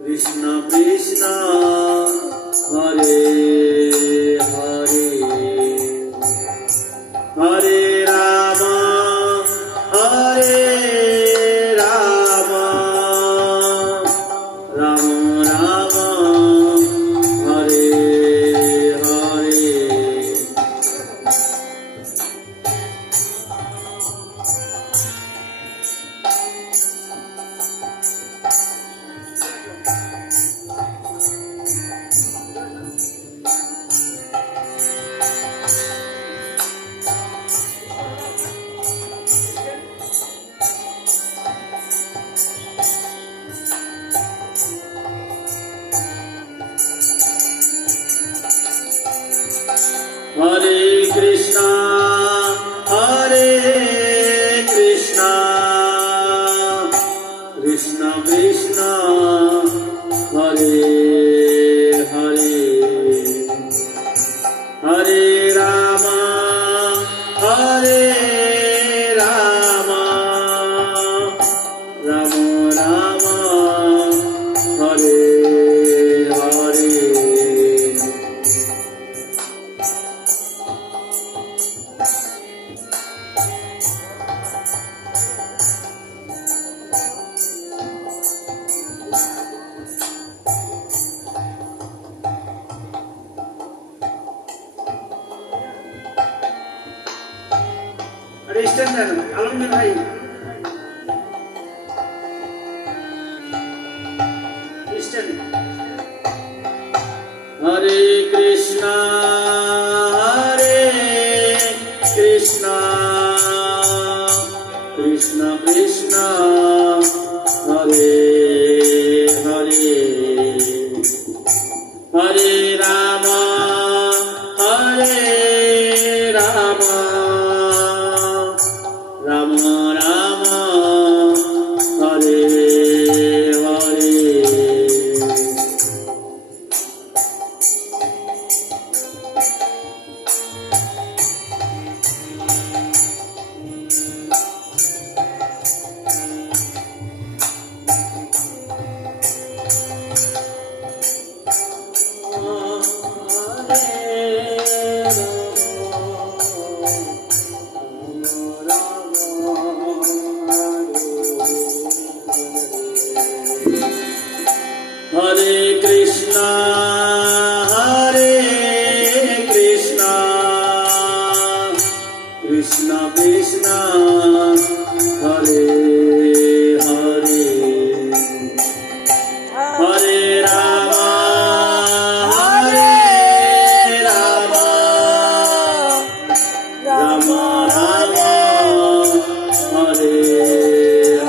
কৃষ্ণ কৃষ্ণ হরে হরে হরে রাম হরে রাম রাম রাম হরে হরে হরে কৃষ্ণ কৃষ্ণ কৃষ্ণ হরে হরে হরে রাম রাম রাম হরে হরে अरे स्टैंड आलमगीर भाई स्टैंड हरे कृष्णा कृष्ण कृष्ण हरे हरे हरे राम राम राम हरे हरे हरे कृष्णा कृष्ण कृष्ण हरे हरे हरे राम राम राम हरे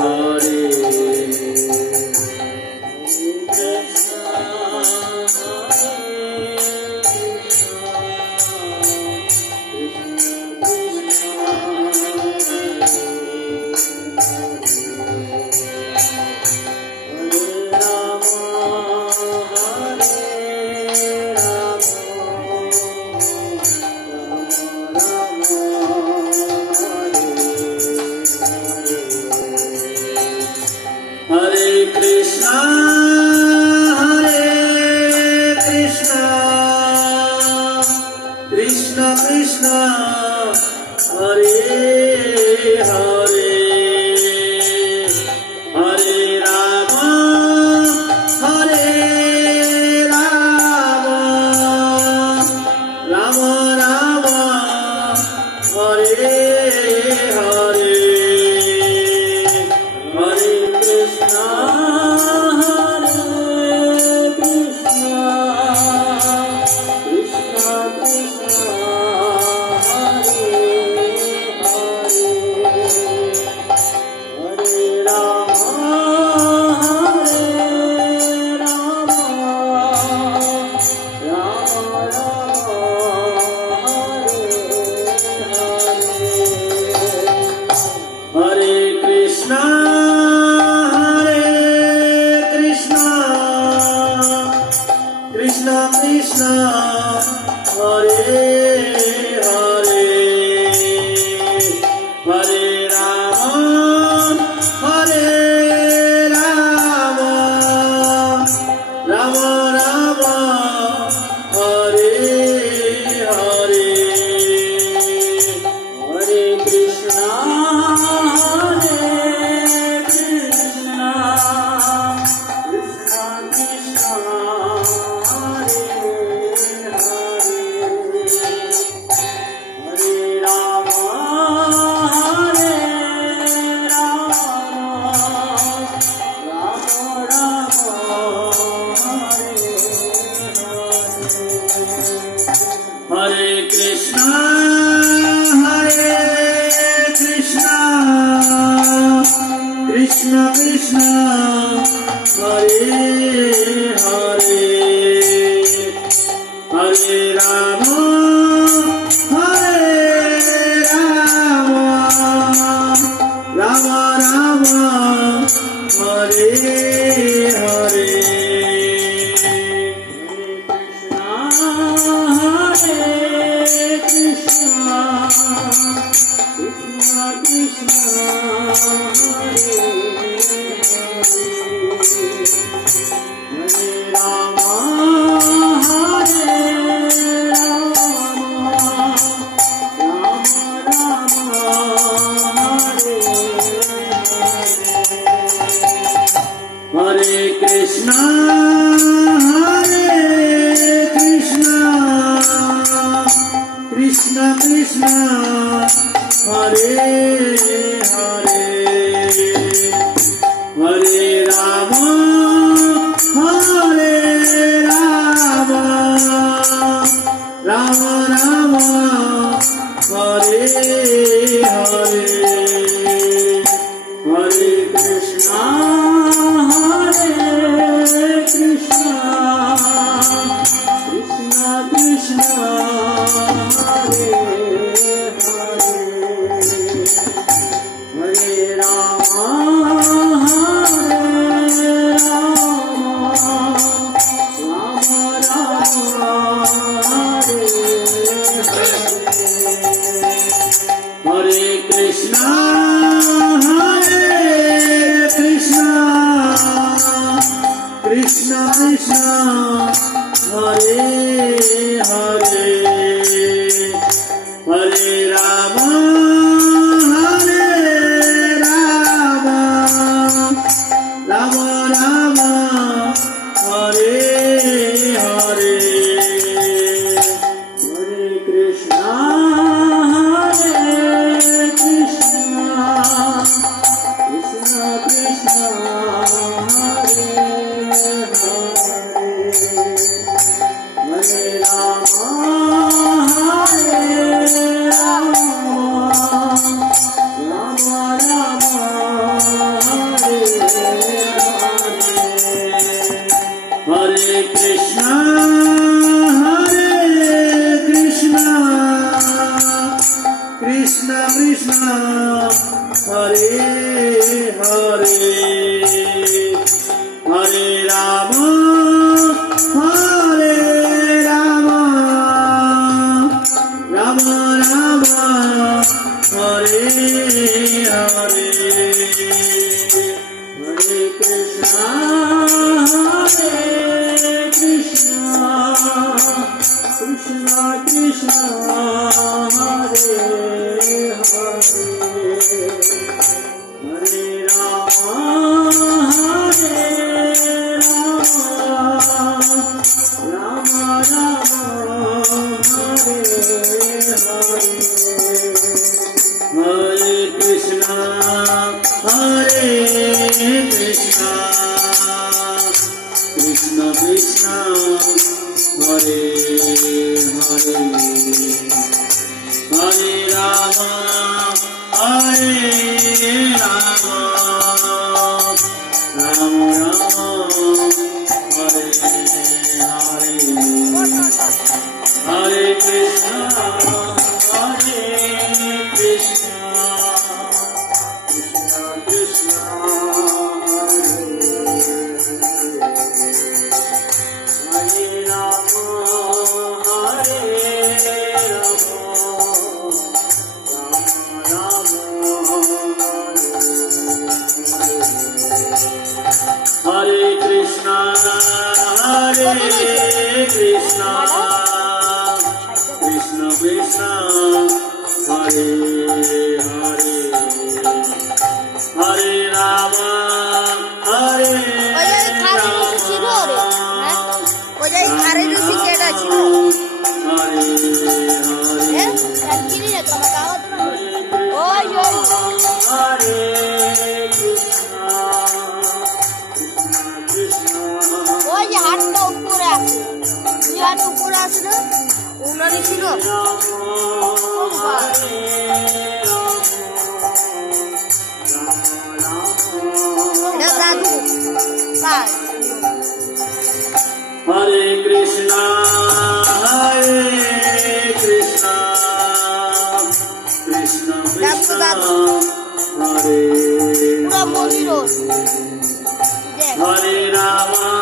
हरे কৃষ্ণ কৃষ্ণ হরে হরে হরে রাম হরে রাম রাম রাম হরে হরে কৃষ্ণ কৃষ্ণ কৃষ্ণ হরে হরে রাম হরে হরে কৃষ্ণ কৃষ্ণ কৃষ্ণ হরে হরে হরে রাম হরে রাম রাম রাম হরে হরে হরে কৃষ্ণ কৃষ্ণ কৃষ্ণ হরে হরে হরে রাম রাম রাম হরে হরে কৃষ্ণ কৃষ্ণ কৃষ্ণ হরে হরে হরে রাম রাম রাম হরে হরে হরে কৃষ্ণ কৃষ্ণ কৃষ্ণ কৃষ্ণ হরে হরে রাম রাম রাম হরে হরে কৃষ্ণ কৃষ্ণ কৃষ্ণ হরে হরে হরে রাম রাম রাম হরে হরে হরে কৃষ্ণ কৃষ্ণ কৃষ্ণ হরে হরে হরে রাম রাম রাম হরে হরে হরে কৃষ্ণ কৃষ্ণ কৃষ্ণ হরে হরে হরে রাম রাম রাম হরে হরে হরে কৃষ্ণ কৃষ্ণ কৃষ্ণ হরে রাম রাম হরে কৃষ্ণ কৃষ্ণ কৃষ্ণ হরে হরে হরে রাম হরে উপরে আছে না উনারই ছিল Ram Hare Krishna, Hare Krishna, Krishna Krishna, Hare পুরা মন্দির দেখ Hare Rama,